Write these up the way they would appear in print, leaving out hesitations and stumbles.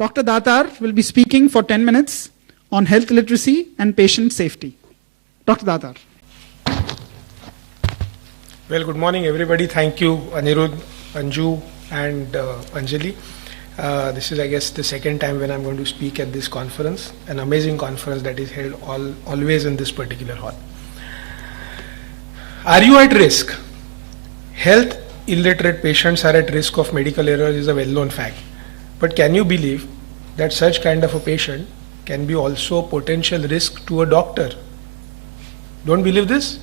Dr. Datar will be speaking for 10 minutes on health literacy and patient safety. Dr. Datar. Well, good morning, everybody. Thank you, Anirudh, Anju, and Anjali. This is, I guess, the second time when I'm going to speak at this conference, an amazing conference that is held always in this particular hall. Are you at risk? Health illiterate patients are at risk of medical errors is a well-known fact. But can you believe that such kind of a patient can be also a potential risk to a doctor? Don't believe this?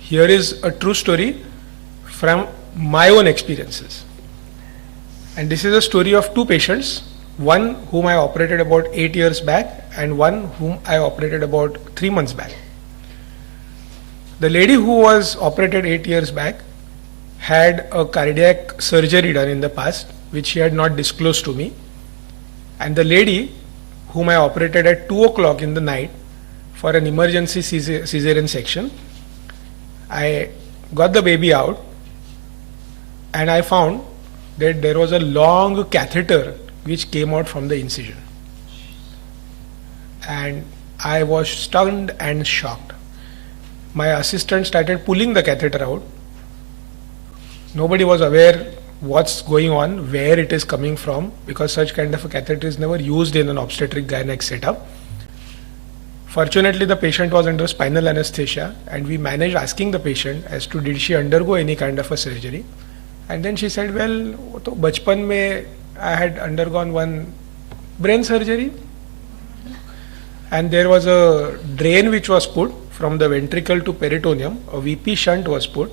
Here is a true story from my own experiences. And this is a story of two patients, one whom I operated about 8 years back and one whom I operated about 3 months back. The lady who was operated 8 years back had a cardiac surgery done in the past, which she had not disclosed to me. And the lady whom I operated at 2 o'clock in the night for an emergency cesarean section, I got the baby out and I found that there was a long catheter which came out from the incision. And I was stunned and shocked. My assistant started pulling the catheter out. Nobody was aware what's going on, where it is coming from, because such kind of a catheter is never used in an obstetric gynec setup. Fortunately, the patient was under spinal anesthesia and we managed asking the patient as to did she undergo any kind of a surgery. And then she said, well, to bachpan mein I had undergone one brain surgery. And there was a drain which was put from the ventricle to peritoneum, a VP shunt was put,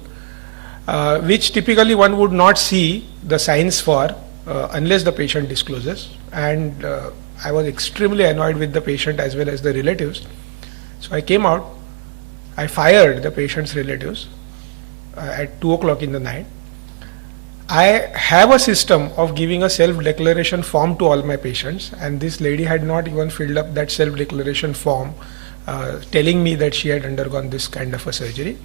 which typically one would not see the signs for unless the patient discloses. And I was extremely annoyed with the patient as well as the relatives. So I came out, I fired the patient's relatives at 2 o'clock in the night. I have a system of giving a self-declaration form to all my patients, and this lady had not even filled up that self-declaration form telling me that she had undergone this kind of a surgery.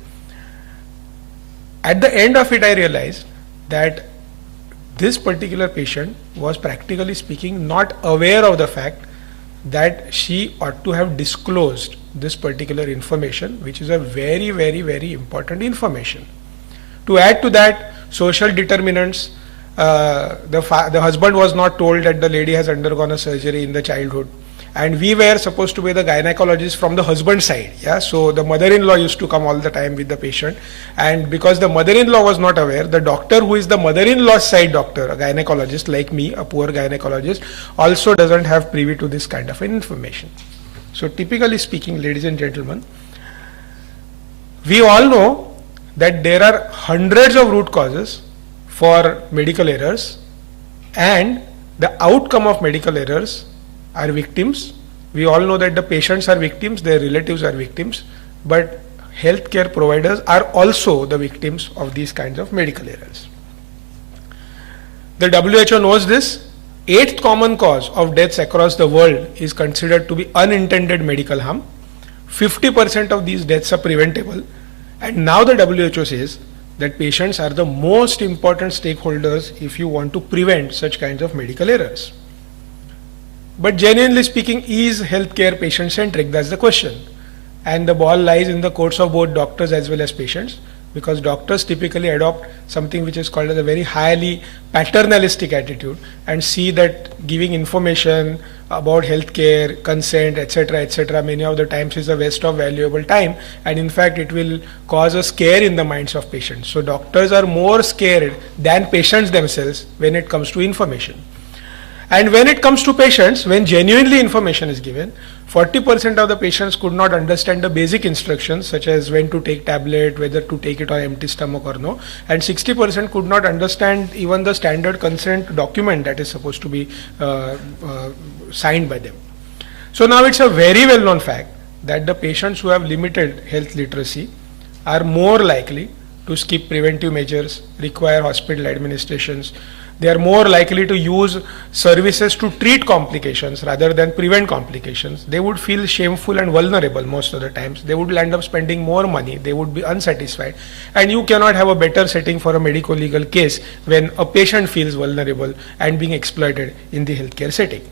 At the end of it, I realized that this particular patient was practically speaking not aware of the fact that she ought to have disclosed this particular information, which is a very, very, very important information. To add to that, social determinants, the husband was not told that the lady has undergone a surgery in the childhood. And we were supposed to be the gynecologist from the husband side. Yeah? So the mother-in-law used to come all the time with the patient. And because the mother-in-law was not aware, the doctor who is the mother-in-law's side doctor, a gynecologist like me, a poor gynecologist, also doesn't have privy to this kind of information. So typically speaking, ladies and gentlemen, we all know that there are hundreds of root causes for medical errors, and the outcome of medical errors are victims. We all know that the patients are victims, their relatives are victims, but healthcare providers are also the victims of these kinds of medical errors. The WHO knows this. 8th common cause of deaths across the world is considered to be unintended medical harm. 50% of these deaths are preventable. And now the WHO says that patients are the most important stakeholders if you want to prevent such kinds of medical errors. But genuinely speaking, is healthcare patient-centric? That's the question. And the ball lies in the courts of both doctors as well as patients, because doctors typically adopt something which is called as a very highly paternalistic attitude and see that giving information about healthcare, consent, etc., many of the times is a waste of valuable time, and in fact it will cause a scare in the minds of patients. So doctors are more scared than patients themselves when it comes to information. And when it comes to patients, when genuinely information is given, 40% of the patients could not understand the basic instructions such as when to take tablet, whether to take it on empty stomach or no, and 60% could not understand even the standard consent document that is supposed to be signed by them. So now it's a very well known fact that the patients who have limited health literacy are more likely to skip preventive measures, require hospital administrations. They are more likely to use services to treat complications rather than prevent complications. They would feel shameful and vulnerable most of the times. They would end up spending more money. They would be unsatisfied. And you cannot have a better setting for a medico-legal case when a patient feels vulnerable and being exploited in the healthcare setting.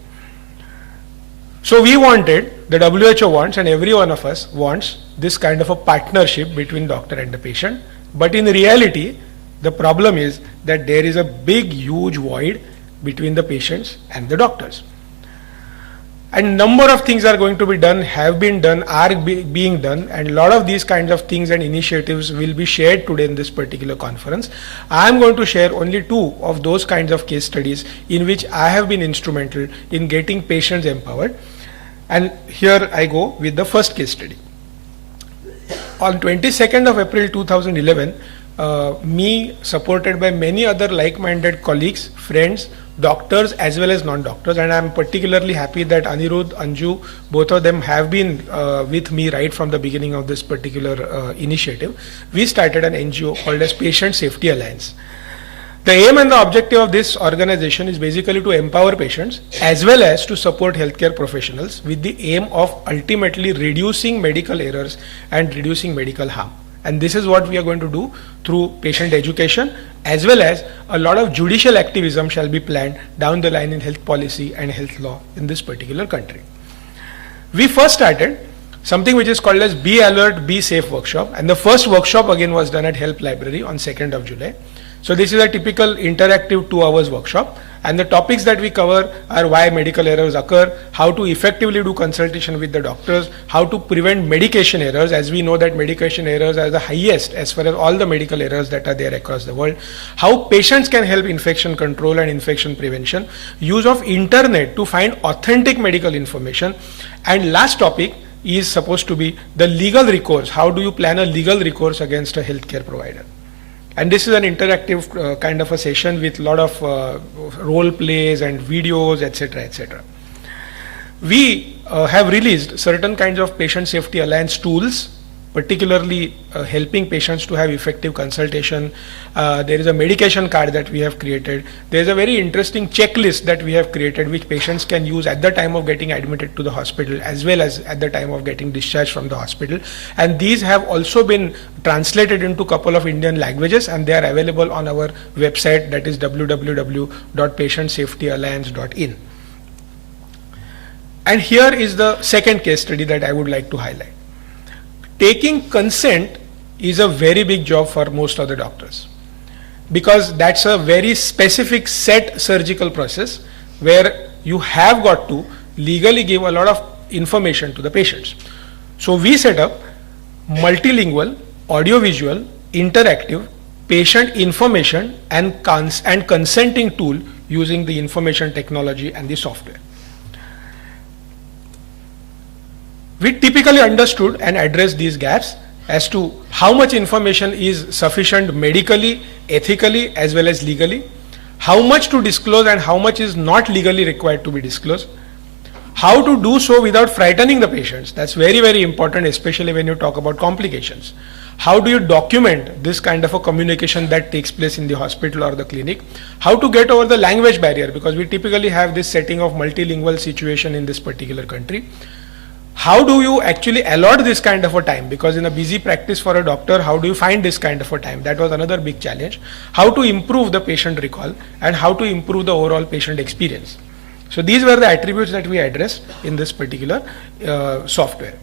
So we wanted, the WHO wants, and every one of us wants this kind of a partnership between doctor and the patient. But in reality, the problem is that there is a big, huge void between the patients and the doctors. And number of things are going to be done, have been done, are being done, and a lot of these kinds of things and initiatives will be shared today in this particular conference. I am going to share only 2 of those kinds of case studies in which I have been instrumental in getting patients empowered. And here I go with the first case study. On 22nd of April 2011, me, supported by many other like-minded colleagues, friends, doctors as well as non-doctors, and I'm particularly happy that Anirudh, Anju, both of them have been with me right from the beginning of this particular initiative. We started an NGO called as Patient Safety Alliance. The aim and the objective of this organization is basically to empower patients as well as to support healthcare professionals with the aim of ultimately reducing medical errors and reducing medical harm. And this is what we are going to do through patient education, as well as a lot of judicial activism shall be planned down the line in health policy and health law in this particular country. We first started something which is called as Be Alert, Be Safe workshop, and the first workshop again was done at Health Library on 2nd of July. So this is a typical interactive 2 hours workshop, and the topics that we cover are why medical errors occur, how to effectively do consultation with the doctors, how to prevent medication errors, as we know that medication errors are the highest as far as all the medical errors that are there across the world, how patients can help infection control and infection prevention, use of internet to find authentic medical information, and last topic is supposed to be the legal recourse. How do you plan a legal recourse against a healthcare provider? And this is an interactive kind of a session with a lot of role plays and videos, etc., etc. We have released certain kinds of patient safety alliance tools, particularly helping patients to have effective consultation. There is a medication card that we have created. There is a very interesting checklist that we have created which patients can use at the time of getting admitted to the hospital as well as at the time of getting discharged from the hospital. And these have also been translated into a couple of Indian languages, and they are available on our website, that is www.patientsafetyalliance.in. And here is the second case study that I would like to highlight. Taking consent is a very big job for most of the doctors, because that's a very specific set surgical process where you have got to legally give a lot of information to the patients. So we set up multilingual, audiovisual, interactive patient information and consenting tool using the information technology and the software. We typically understood and addressed these gaps as to how much information is sufficient medically, ethically, as well as legally, how much to disclose and how much is not legally required to be disclosed, how to do so without frightening the patients. That's very, very important, especially when you talk about complications. How do you document this kind of a communication that takes place in the hospital or the clinic? How to get over the language barrier, because we typically have this setting of multilingual situation in this particular country. How do you actually allot this kind of a time? Because in a busy practice for a doctor, how do you find this kind of a time? That was another big challenge. How to improve the patient recall and how to improve the overall patient experience. So these were the attributes that we addressed in this particular software.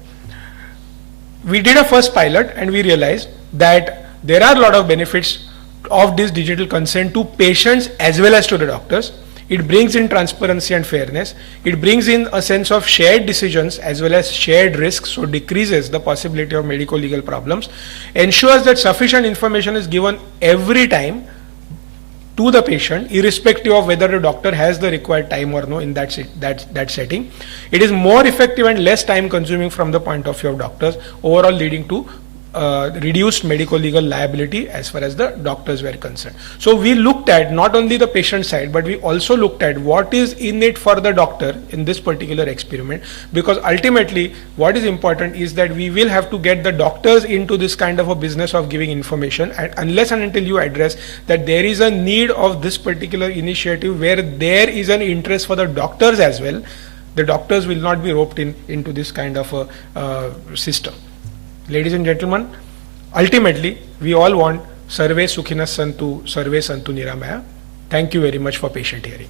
We did a first pilot and we realized that there are a lot of benefits of this digital consent to patients as well as to the doctors. It brings in transparency and fairness. It brings in a sense of shared decisions as well as shared risks, so decreases the possibility of medico-legal problems, ensures that sufficient information is given every time to the patient, irrespective of whether the doctor has the required time or no in that setting. It is more effective and less time consuming from the point of view of doctors, overall leading to reduced medico-legal liability as far as the doctors were concerned. So we looked at not only the patient side, but we also looked at what is in it for the doctor in this particular experiment, because ultimately what is important is that we will have to get the doctors into this kind of a business of giving information, and unless and until you address that there is a need of this particular initiative where there is an interest for the doctors as well, the doctors will not be roped into this kind of a system. Ladies and gentlemen, ultimately, we all want Sarve Sukhinas Santu, Sarve Santu Niramaya. Thank you very much for patient hearing.